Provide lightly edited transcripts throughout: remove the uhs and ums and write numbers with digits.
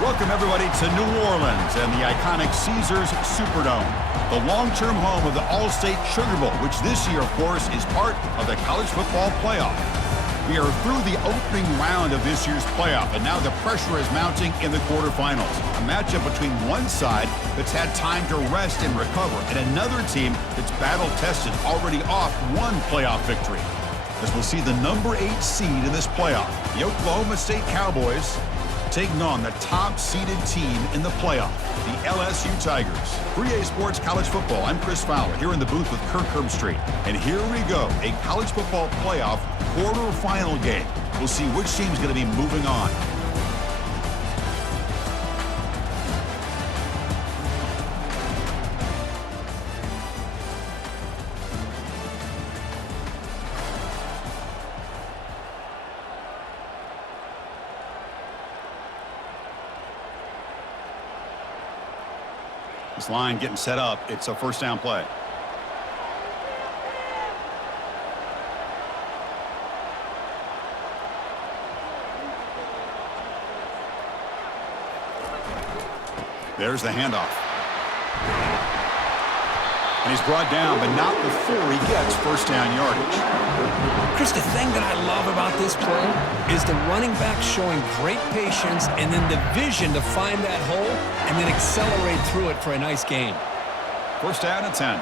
Welcome, everybody, to New Orleans and the iconic Caesars Superdome, the long-term home of the All-State Sugar Bowl, which this year, of course, is part of the college football playoff. We are through the opening round of this year's playoff, and now the pressure is mounting in the quarterfinals. A matchup between one side that's had time to rest and recover, and another team that's battle-tested, already off one playoff victory. As we'll see the number 8 seed in this playoff, the Oklahoma State Cowboys, taking on the top-seeded team in the playoff, the LSU Tigers. For EA Sports College Football, I'm Chris Fowler, here in the booth with Kirk Herbstreit. And here we go, a college football playoff quarterfinal game. We'll see which team's going to be moving on. This line getting set up. It's a first down play. There's the handoff. And he's brought down, but not before he gets first down yardage. Chris, the thing that I love about this play is the running back showing great patience and then the vision to find that hole and then accelerate through it for a nice gain. First down and 10.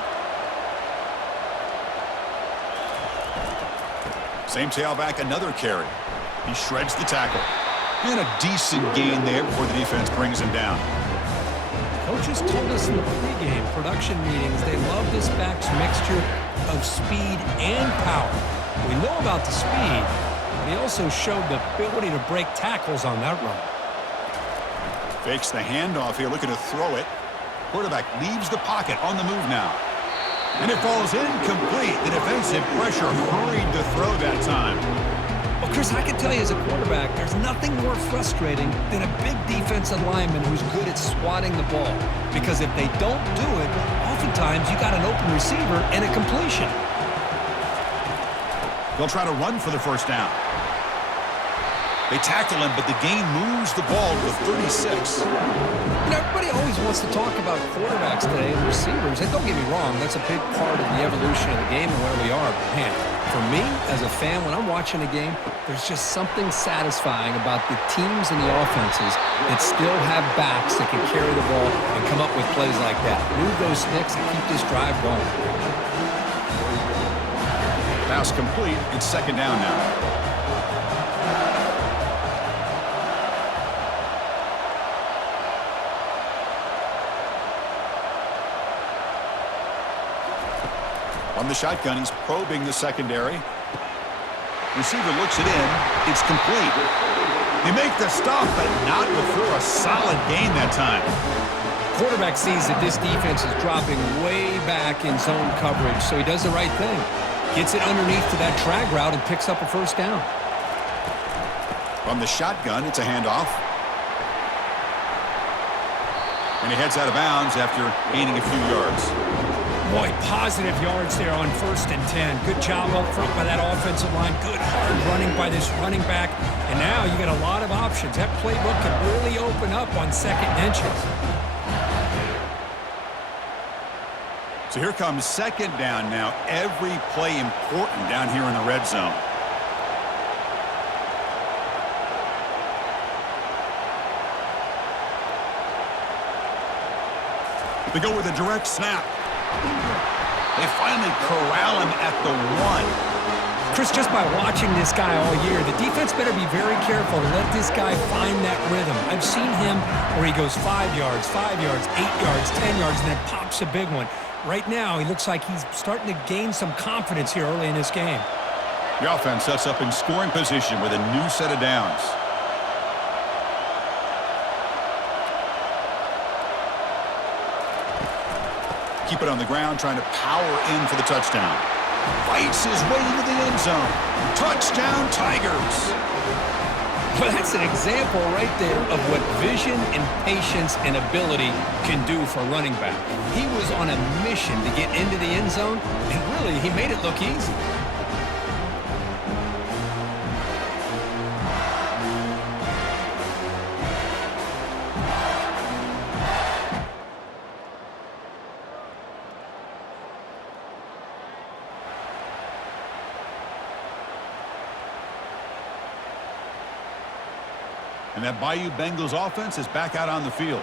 Same tailback, another carry. He shreds the tackle. And a decent gain there before the defense brings him down. Coaches told us in the pregame production meetings they love this back's mixture of speed and power. We know about the speed, but he also showed the ability to break tackles on that run. Fakes the handoff here, looking to throw it. Quarterback leaves the pocket on the move now. And it falls incomplete. The defensive pressure hurried to throw that time. Well, Chris, I can tell you as a quarterback, there's nothing more frustrating than a big defensive lineman who's good at swatting the ball. Because if they don't do it, oftentimes you got an open receiver and a completion. They'll try to run for the first down. They tackle him, but the gain moves the ball to 36. You know, everybody always wants to talk about quarterbacks today and receivers. And don't get me wrong, that's a big part of the evolution of the game and where we are. But man, for me, as a fan, when I'm watching a game, there's just something satisfying about the teams and the offenses that still have backs that can carry the ball and come up with plays like that. Move those sticks and keep this drive going. Pass complete. It's second down now. On the shotgun, he's probing the secondary. Receiver looks it in. It's complete. They make the stop, but not before a solid gain that time. Quarterback sees that this defense is dropping way back in zone coverage, so he does the right thing. Gets it underneath to that drag route and picks up a first down. From the shotgun, it's a handoff. And he heads out of bounds after gaining a few yards. Boy, positive yards there on 1st and 10. Good job up front by that offensive line. Good hard running by this running back. And now you got a lot of options. That playbook could really open up on second and inches. So here comes second down now. Every play important down here in the red zone. They go with a direct snap. They finally corral him at the 1. Chris, just by watching this guy all year, the defense better be very careful to let this guy find that rhythm. I've seen him where he goes 5 yards, 8 yards, 10 yards, and then pops a big one. Right now, he looks like he's starting to gain some confidence here early in this game. The offense sets up in scoring position with a new set of downs. Keep it on the ground, trying to power in for the touchdown. Fights his way into the end zone. Touchdown, Tigers. Well, that's an example right there of what vision and patience and ability can do for a running back. He was on a mission to get into the end zone, and really, he made it look easy. And that Bayou Bengals offense is back out on the field.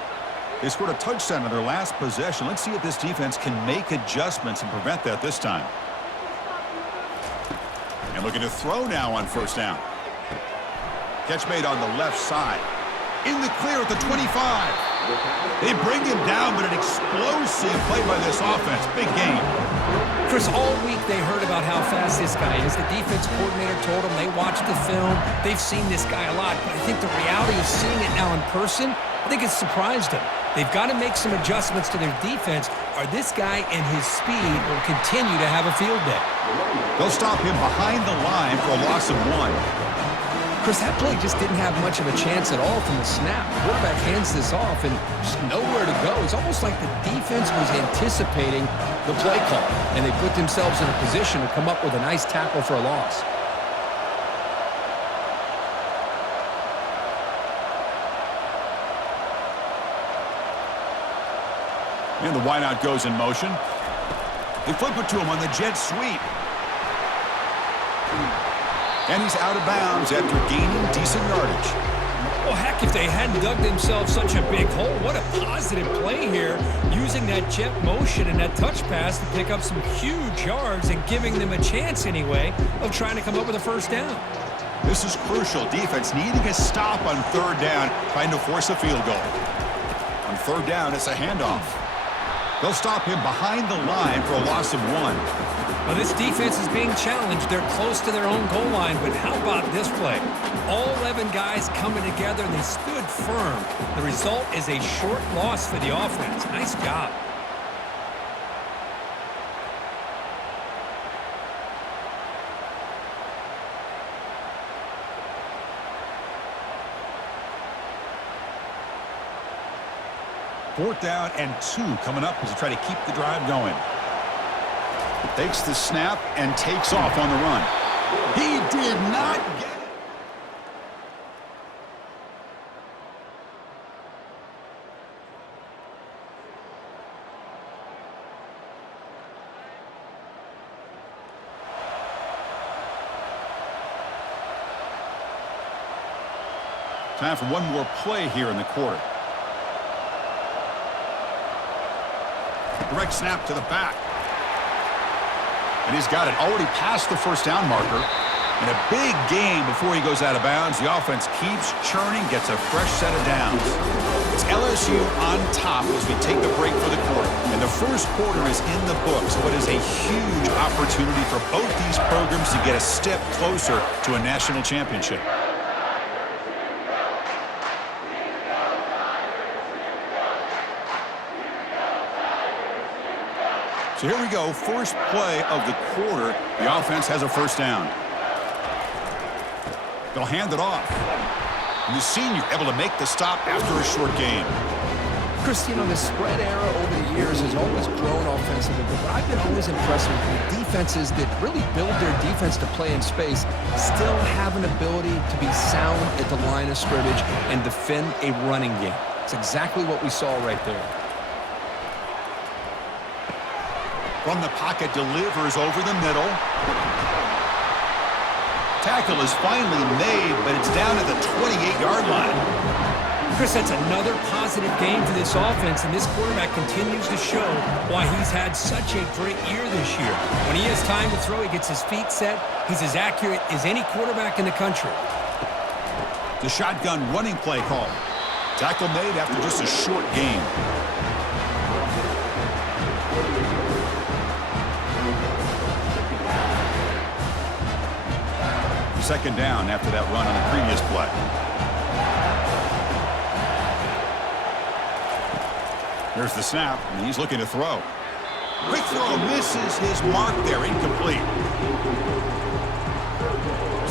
They scored a touchdown on their last possession. Let's see if this defense can make adjustments and prevent that this time. And looking to throw now on first down. Catch made on the left side. In the clear at the 25. They bring him down, but an explosive play by this offense. Big game. Chris, all week they heard about how fast this guy is. The defense coordinator told them they watched the film. They've seen this guy a lot, but I think the reality of seeing it now in person, I think it's surprised them. They've got to make some adjustments to their defense, or this guy and his speed will continue to have a field day. They'll stop him behind the line for a loss of 1. Chris, that play just didn't have much of a chance at all from the snap. The quarterback hands this off and just nowhere to go. It's almost like the defense was anticipating the play call, and they put themselves in a position to come up with a nice tackle for a loss. And the wideout goes in motion. They flip it to him on the jet sweep. And he's out of bounds after gaining decent yardage. Well, heck, if they hadn't dug themselves such a big hole, what a positive play here, using that jet motion and that touch pass to pick up some huge yards and giving them a chance anyway of trying to come up with a first down. This is crucial. Defense needing a stop on third down, trying to force a field goal. On third down, it's a handoff. They'll stop him behind the line for a loss of 1. Well, this defense is being challenged. They're close to their own goal line, but how about this play? All 11 guys coming together, and they stood firm. The result is a short loss for the offense. Nice job. Fourth down and 2 coming up as they try to keep the drive going. Takes the snap and takes off on the run. He did not get it. Time for one more play here in the quarter. Direct snap to the back. And he's got it already past the first down marker. And a big game before he goes out of bounds. The offense keeps churning, gets a fresh set of downs. It's LSU on top as we take the break for the quarter. And the first quarter is in the books. What is a huge opportunity for both these programs to get a step closer to a national championship. So here we go, first play of the quarter. The offense has a first down. They'll hand it off. And the senior able to make the stop after a short gain. Chris, you know, the spread era over the years has always grown offensively, but I've been always impressed with defenses that really build their defense to play in space, still have an ability to be sound at the line of scrimmage and defend a running game. It's exactly what we saw right there. From the pocket, delivers over the middle. Tackle is finally made, but it's down at the 28-yard line. Chris, that's another positive game for this offense, and this quarterback continues to show why he's had such a great year this year. When he has time to throw, he gets his feet set. He's as accurate as any quarterback in the country. The shotgun running play call. Tackle made after just a short gain. Second down after that run on the previous play. There's the snap, and he's looking to throw. Quick throw misses his mark there, incomplete.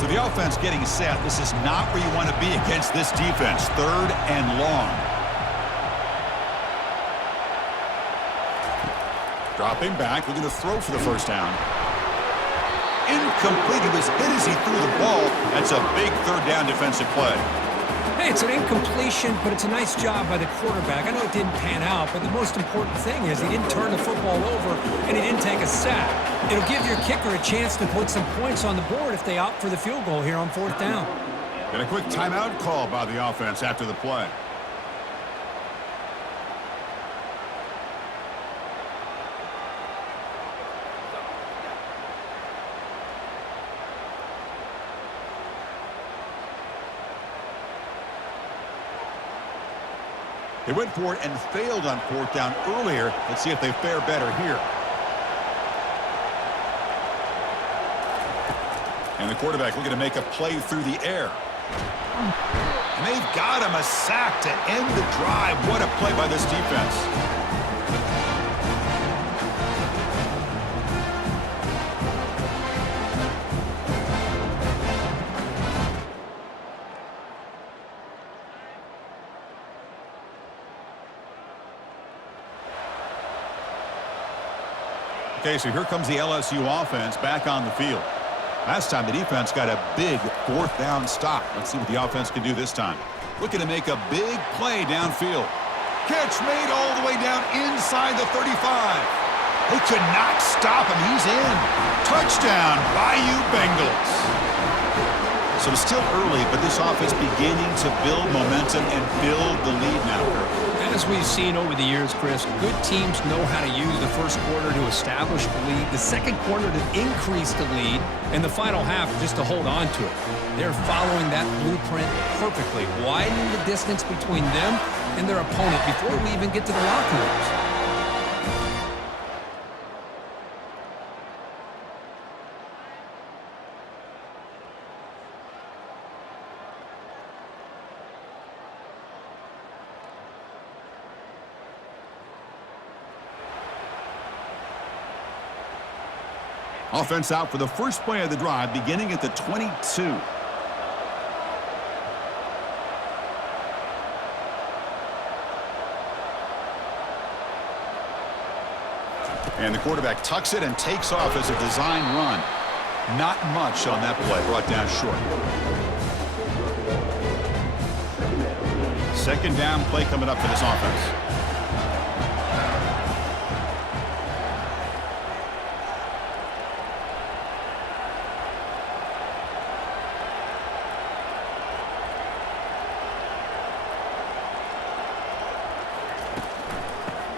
So the offense getting set. This is not where you want to be against this defense. Third and long. Dropping back, looking to throw for the first down. Incomplete. He was hit as he threw the ball. That's a big third down defensive play. Hey, it's an incompletion, but it's a nice job by the quarterback. I know it didn't pan out, but the most important thing is he didn't turn the football over and he didn't take a sack. It'll give your kicker a chance to put some points on the board if they opt for the field goal here on fourth down. And a quick timeout call by the offense after the play. They went for it and failed on fourth down earlier. Let's see if they fare better here. And the quarterback looking to make a play through the air. And they've got him a sack to end the drive. What a play by this defense. Okay, so here comes the LSU offense back on the field. Last time the defense got a big fourth down stop. Let's see what the offense can do this time. Looking to make a big play downfield. Catch made all the way down inside the 35. They could not stop him. He's in. Touchdown, Bayou Bengals. So it's still early, but this offense beginning to build momentum and build the lead now. As we've seen over the years, Chris, good teams know how to use the first quarter to establish the lead, the second quarter to increase the lead, and the final half just to hold on to it. They're following that blueprint perfectly, widening the distance between them and their opponent before we even get to the locker rooms. Offense out for the first play of the drive, beginning at the 22. And the quarterback tucks it and takes off as a design run. Not much on that play, brought down short. Second down play coming up for this offense.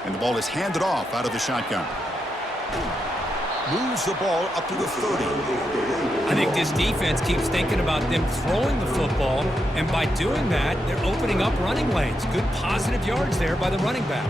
And the ball is handed off out of the shotgun. Moves the ball up to the 30. I think this defense keeps thinking about them throwing the football, and by doing that, they're opening up running lanes. Good positive yards there by the running back.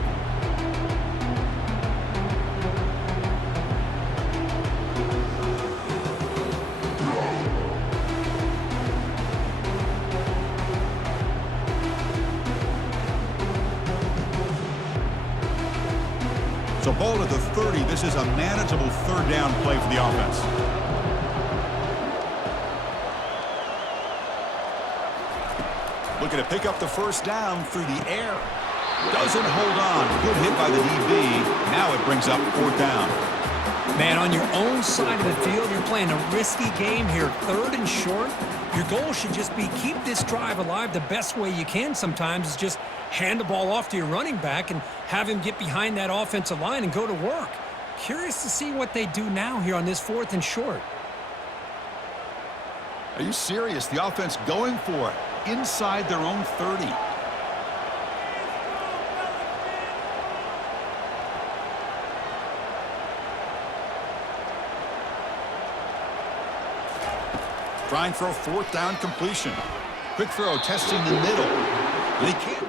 So ball at the 30. This is a manageable third down play for the offense. Looking to pick up the first down through the air. Doesn't hold on. Good hit by the DB. Now it brings up fourth down. Man, on your own side of the field, you're playing a risky game here. Third and short. Your goal should just be keep this drive alive the best way you can sometimes is just hand the ball off to your running back and have him get behind that offensive line and go to work. Curious to see what they do now here on this fourth and short. Are you serious? The offense going for it inside their own 30. Trying for a fourth down completion. Quick throw, testing the middle. They can't.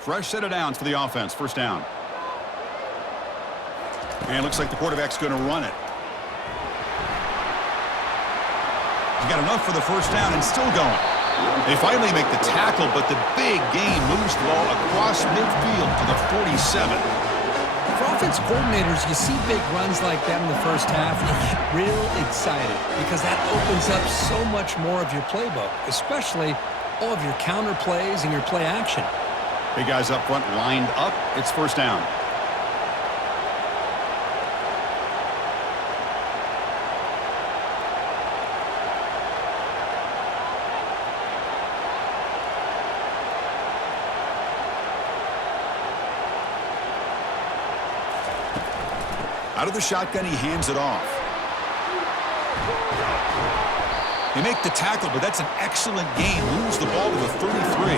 Fresh set of downs for the offense. First down. And it looks like the quarterback's going to run it. He got enough for the first down and still going. They finally make the tackle, but the big gain moves the ball across midfield to the 47. For offense coordinators, you see big runs like that in the first half, and you get real excited because that opens up so much more of your playbook, especially all of your counter plays and your play action. Big guys up front lined up. It's first down. Out of the shotgun, he hands it off. They make the tackle, but that's an excellent gain. Moves the ball to the 33.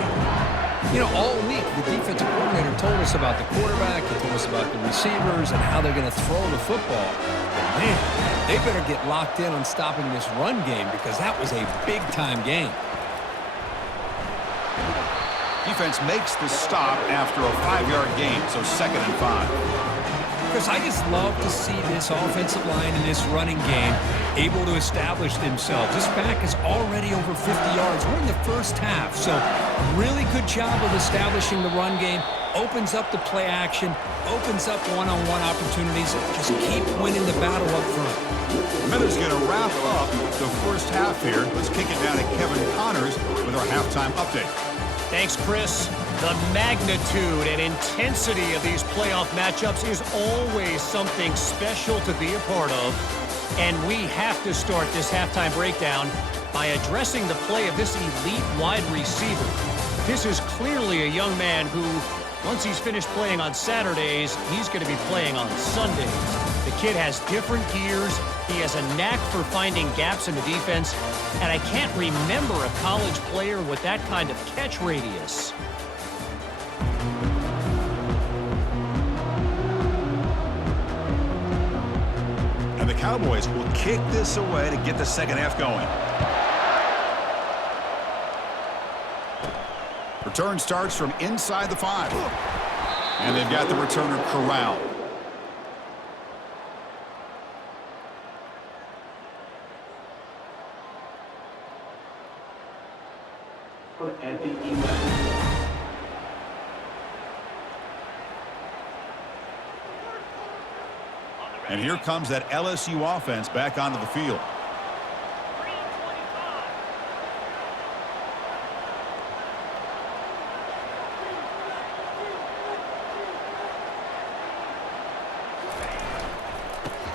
You know, all week, the defensive coordinator told us about the quarterback, he told us about the receivers and how they're going to throw the football. But, man, they better get locked in on stopping this run game because that was a big-time game. Defense makes the stop after a 5-yard gain, so 2nd and 5. Because I just love to see this offensive line in this running game able to establish themselves. This back is already over 50 yards. We're in the first half, so really good job of establishing the run game. Opens up the play action, opens up one-on-one opportunities. Just keep winning the battle up front. Miller's going to wrap up the first half here. Let's kick it down to Kevin Connors with our halftime update. Thanks, Chris. The magnitude and intensity of these playoff matchups is always something special to be a part of. And we have to start this halftime breakdown by addressing the play of this elite wide receiver. This is clearly a young man who, once he's finished playing on Saturdays, he's going to be playing on Sundays. The kid has different gears. He has a knack for finding gaps in the defense. And I can't remember a college player with that kind of catch radius. And the Cowboys will kick this away to get the second half going. Return starts from inside the 5. And they've got the returner corralled. And here comes that LSU offense back onto the field.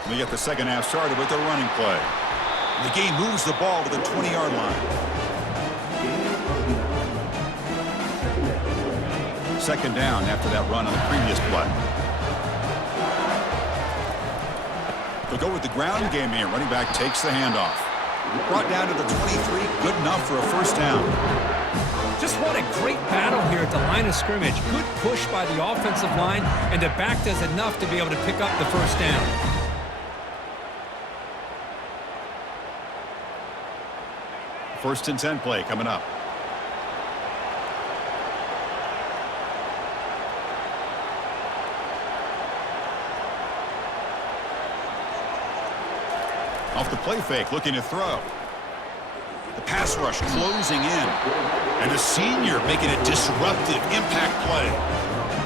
They get the second half started with their running play. The game moves the ball to the 20-yard line. Second down after that run on the previous play. They'll go with the ground game here. Running back takes the handoff. Brought down to the 23. Good enough for a first down. Just what a great battle here at the line of scrimmage. Good push by the offensive line, and the back does enough to be able to pick up the first down. First and 10 play coming up. Off the play fake, looking to throw. The pass rush closing in. And a senior making a disruptive impact play.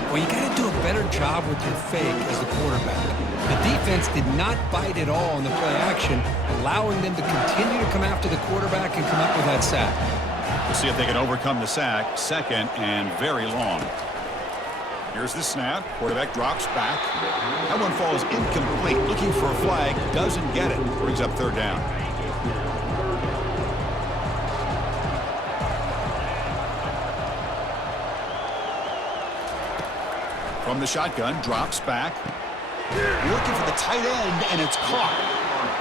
Well, you got to do a better job with your fake as the quarterback. The defense did not bite at all in the play action, allowing them to continue to come after the quarterback and come up with that sack. We'll see if they can overcome the sack. Second and very long. Here's the snap. Quarterback drops back. That one falls incomplete. Looking for a flag. Doesn't get it. Brings up third down. From the shotgun. Drops back. Looking for the tight end, and it's caught.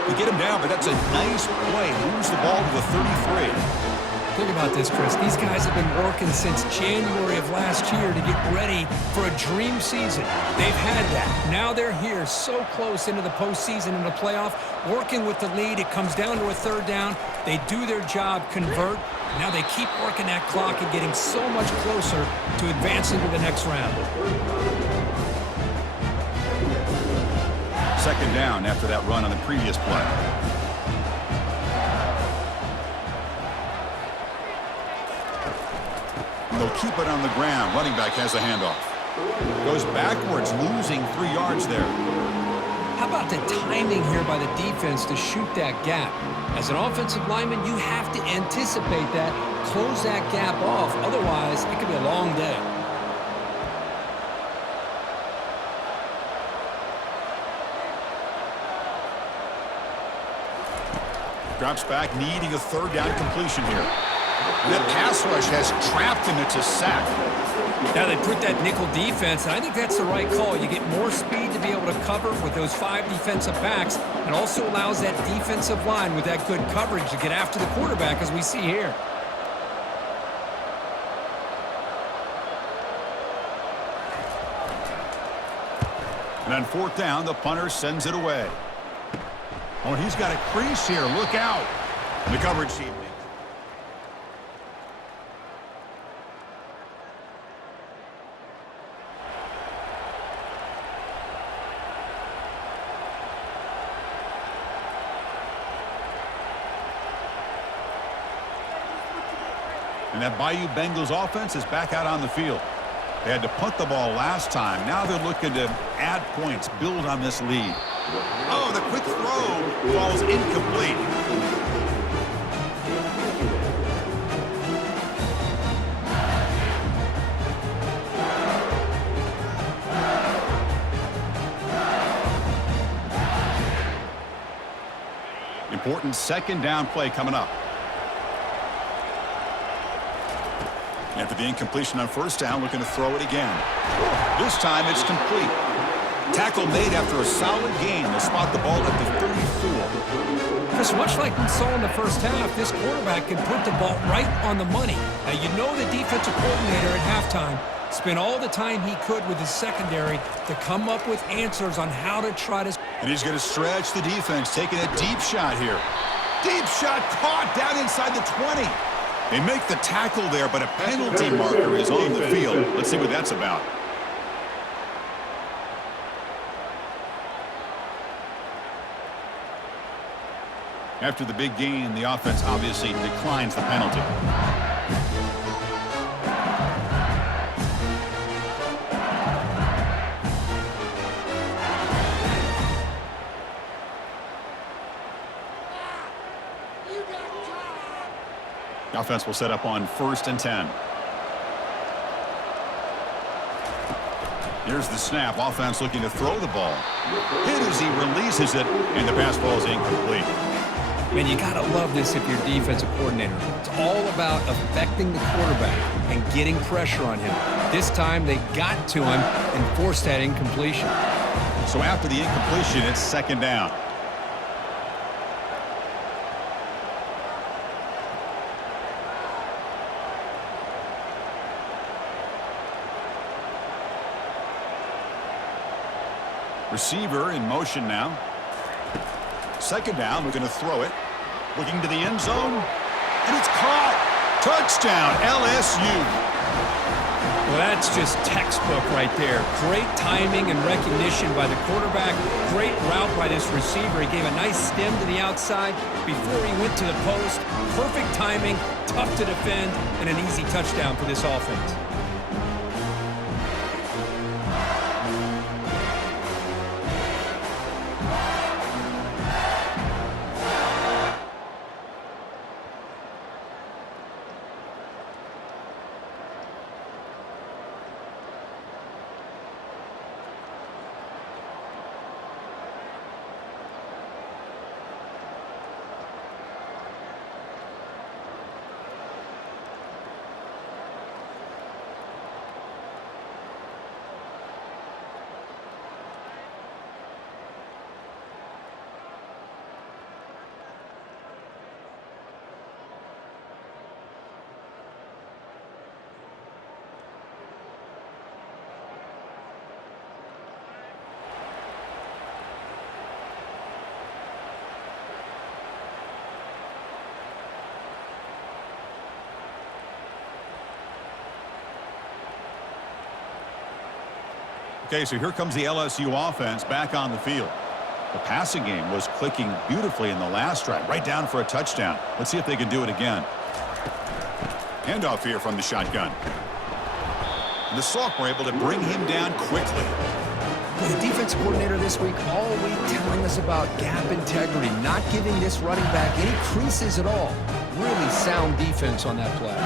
They get him down, but that's a nice play. Moves the ball to the 33. Think about this, Chris. These guys have been working since January of last year to get ready for a dream season. They've had that. Now they're here so close into the postseason and the playoff, working with the lead. It comes down to a third down. They do their job, convert. Now they keep working that clock and getting so much closer to advancing to the next round. Second down after that run on the previous play. They'll keep it on the ground. Running back has a handoff. Goes backwards, losing 3 yards there. How about the timing here by the defense to shoot that gap? As an offensive lineman, you have to anticipate that, close that gap off. Otherwise, it could be a long day. Drops back, needing a third down completion here. And that pass rush has trapped him. It's a sack. Now they put that nickel defense, and I think that's the right call. You get more speed to be able to cover with those 5 defensive backs, and also allows that defensive line with that good coverage to get after the quarterback, as we see here. And on 4th down, the punter sends it away. Oh, he's got a crease here. Look out. The coverage team. And that Bayou Bengals offense is back out on the field. They had to punt the ball last time. Now they're looking to add points, build on this lead. Oh, the quick throw falls incomplete. Important 2nd down play coming up. After the incompletion on 1st down, looking to throw it again. This time it's complete. Tackle made after a solid gain. They'll spot the ball at the 34. Chris, much like we saw in the first half, this quarterback can put the ball right on the money. Now, you know the defensive coordinator at halftime spent all the time he could with his secondary to come up with answers on how to try to... And he's going to stretch the defense, taking a deep shot here. Deep shot caught down inside the 20. They make the tackle there, but a penalty marker is on the field. Let's see what that's about. After the big gain, the offense obviously declines the penalty. The offense will set up on 1st and 10. Here's the snap. Offense looking to throw the ball. Hit as he releases it, and the pass ball is incomplete. Man, you got to love this if you're defensive coordinator. It's all about affecting the quarterback and getting pressure on him. This time they got to him and forced that incompletion. So after the incompletion, it's 2nd down. Receiver in motion now. 2nd down, we're going to throw it. Looking to the end zone. And it's caught. Touchdown, LSU. Well, that's just textbook right there. Great timing and recognition by the quarterback. Great route by this receiver. He gave a nice stem to the outside before he went to the post. Perfect timing, tough to defend, and an easy touchdown for this offense. Okay, so here comes the LSU offense back on the field. The passing game was clicking beautifully in the last drive, right down for a touchdown. Let's see if they can do it again. Handoff here from the shotgun. And the Salk were able to bring him down quickly. The defense coordinator this week always telling us about gap integrity, not giving this running back any creases at all. Really sound defense on that play.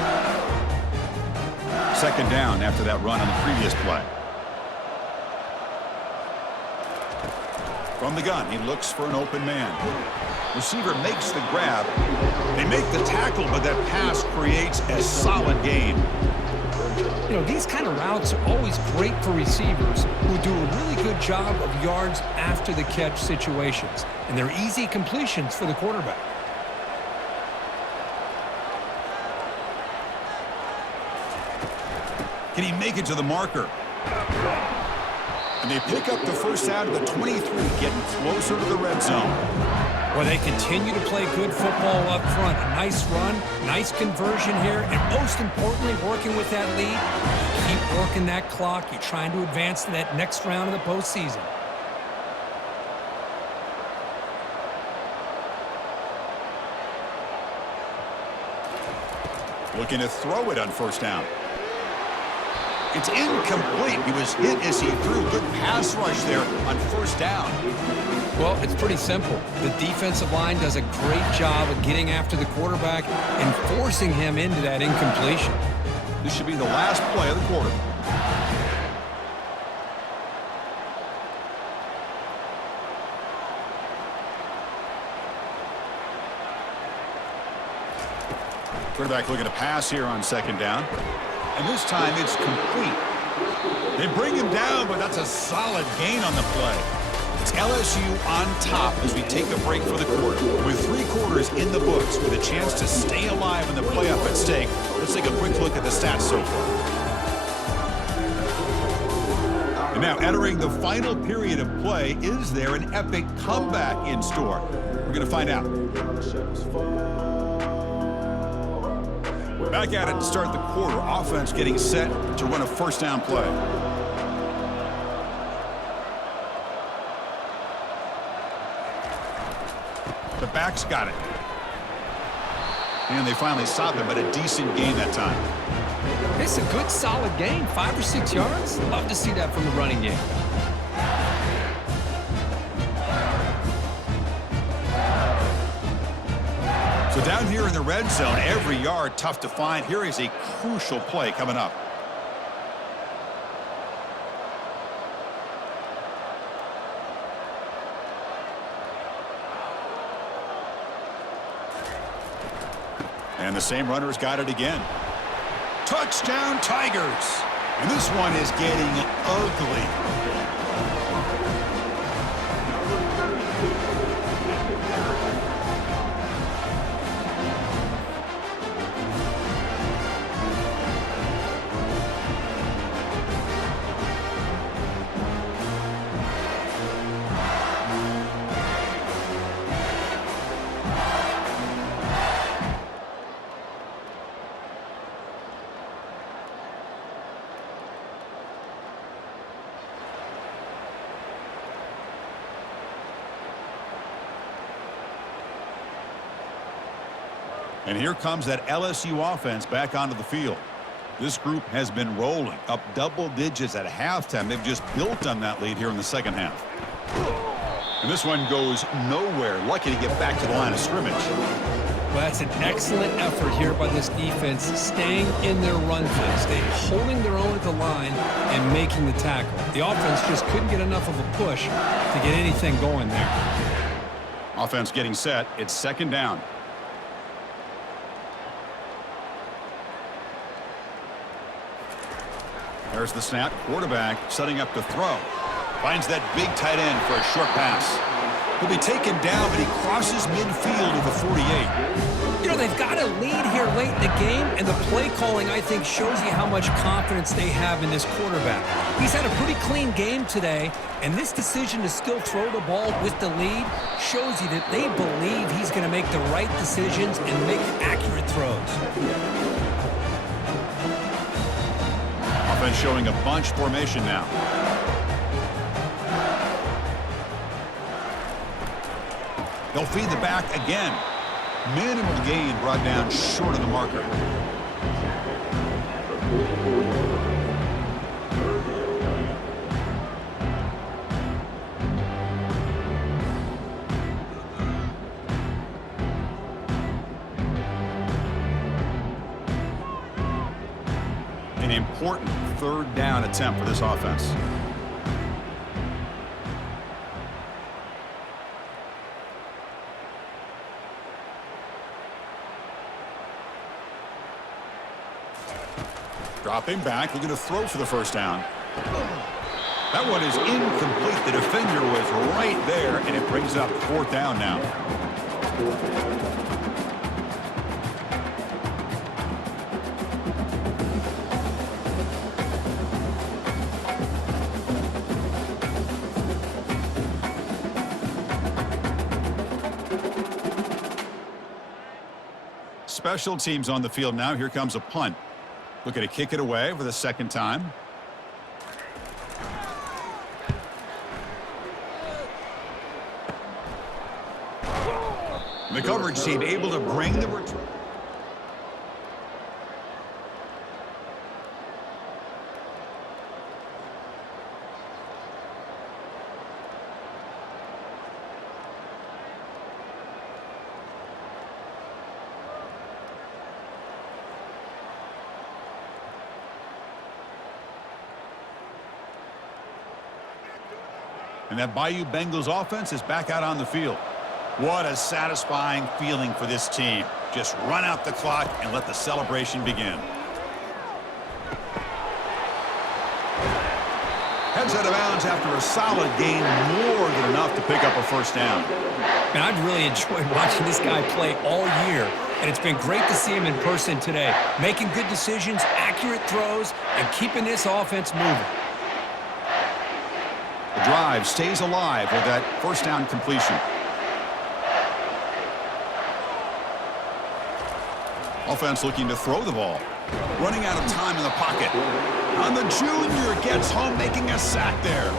2nd down after that run on the previous play. From the gun, he looks for an open man. Receiver makes the grab. They make the tackle, but that pass creates a solid gain. You know, these kind of routes are always great for receivers who do a really good job of yards after the catch situations. And they're easy completions for the quarterback. Can he make it to the marker? And they pick up the first down to the 23, getting closer to the red zone. Well, they continue to play good football up front. A nice run, nice conversion here, and most importantly, working with that lead. You keep working that clock. You're trying to advance to that next round of the postseason. Looking to throw it on first down. It's incomplete. He was hit as he threw. Good pass rush there on first down. Well, it's pretty simple. The defensive line does a great job of getting after the quarterback and forcing him into that incompletion. This should be the last play of the quarter. Quarterback looking to pass here on second down. And this time it's complete. They bring him down, but that's a solid gain on the play. It's LSU on top as we take a break for the quarter. With 3 quarters in the books, with a chance to stay alive in the playoff at stake, let's take a quick look at the stats so far. And now entering the final period of play, is there an epic comeback in store? We're going to find out. Back at it to start the quarter. Offense getting set to run a first down play. The back's got it. And they finally stopped him, but a decent gain that time. It's a good, solid gain. 5 or 6 yards. Love to see that from the running game. So down here in the red zone, every yard tough to find. Here is a crucial play coming up. And the same runner's got it again. Touchdown, Tigers! And this one is getting ugly. And here comes that LSU offense back onto the field. This group has been rolling up double digits at halftime. They've just built on that lead here in the second half. And this one goes nowhere. Lucky to get back to the line of scrimmage. Well, that's an excellent effort here by this defense, staying in their run phase, holding their own at the line and making the tackle. The offense just couldn't get enough of a push to get anything going there. Offense getting set. It's second down. There's the snap. Quarterback setting up to throw. Finds that big tight end for a short pass. He'll be taken down, but he crosses midfield to the 48. You know, they've got a lead here late in the game, and the play calling, I think, shows you how much confidence they have in this quarterback. He's had a pretty clean game today, and this decision to still throw the ball with the lead shows you that they believe he's going to make the right decisions and make accurate throws. Offense showing a bunch formation now. They'll feed the back again. Minimal gain brought down short of the marker. An important third down attempt for this offense. Dropping back, looking to throw for the first down. That one is incomplete. The defender was right there, and it brings up fourth down now. Special teams on the field now. Here comes a punt. Looking to kick it away for the second time. The coverage team able to bring the return. And that Bayou Bengals offense is back out on the field. What a satisfying feeling for this team. Just run out the clock and let the celebration begin. Heads out of bounds after a solid gain, more than enough to pick up a first down. And I've really enjoyed watching this guy play all year, and it's been great to see him in person today, making good decisions, accurate throws, and keeping this offense moving. The drive stays alive with that first down completion. Offense looking to throw the ball. Running out of time in the pocket. And the junior gets home, making a sack there.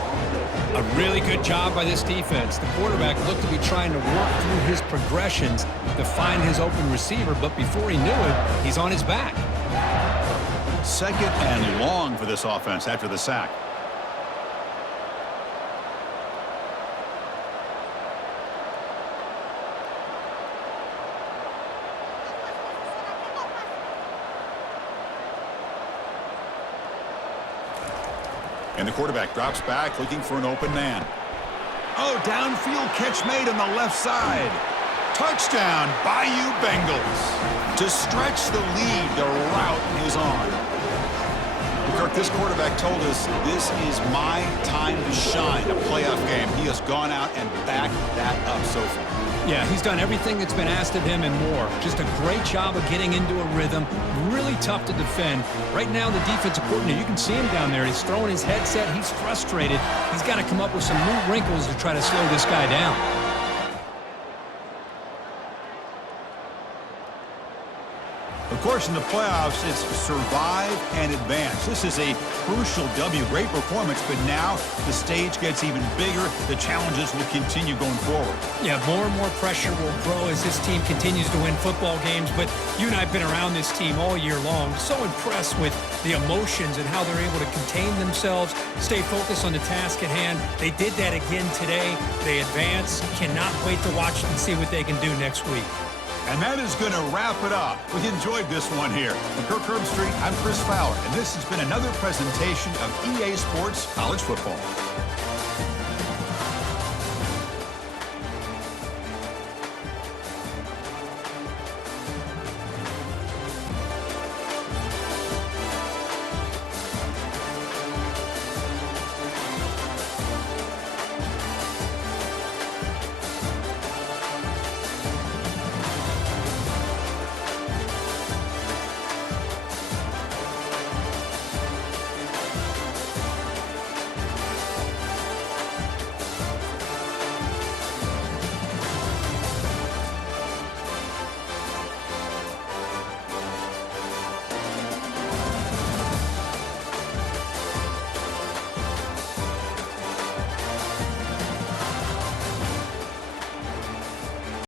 A really good job by this defense. The quarterback looked to be trying to work through his progressions to find his open receiver, but before he knew it, he's on his back. Second and long for this offense after the sack. And the quarterback drops back, looking for an open man. Oh, downfield catch made on the left side. Touchdown, Bayou Bengals. To stretch the lead, the route is on. Kirk, this quarterback told us this is my time to shine, a playoff game. He has gone out and backed that up so far. Yeah, he's done everything that's been asked of him and more. Just a great job of getting into a rhythm. Really tough to defend. Right now, the defensive coordinator, you can see him down there. He's throwing his headset. He's frustrated. He's got to come up with some new wrinkles to try to slow this guy down. Of course, in the playoffs, it's survive and advance. This is a crucial W. Great performance, but now the stage gets even bigger. The challenges will continue going forward. Yeah, more and more pressure will grow as this team continues to win football games, but you and I have been around this team all year long. So impressed with the emotions and how they're able to contain themselves, stay focused on the task at hand. They did that again today. They advance. Cannot wait to watch and see what they can do next week. And that is going to wrap it up. We enjoyed this one here. From Kirk Herbstreit, I'm Chris Fowler, and this has been another presentation of EA Sports College Football.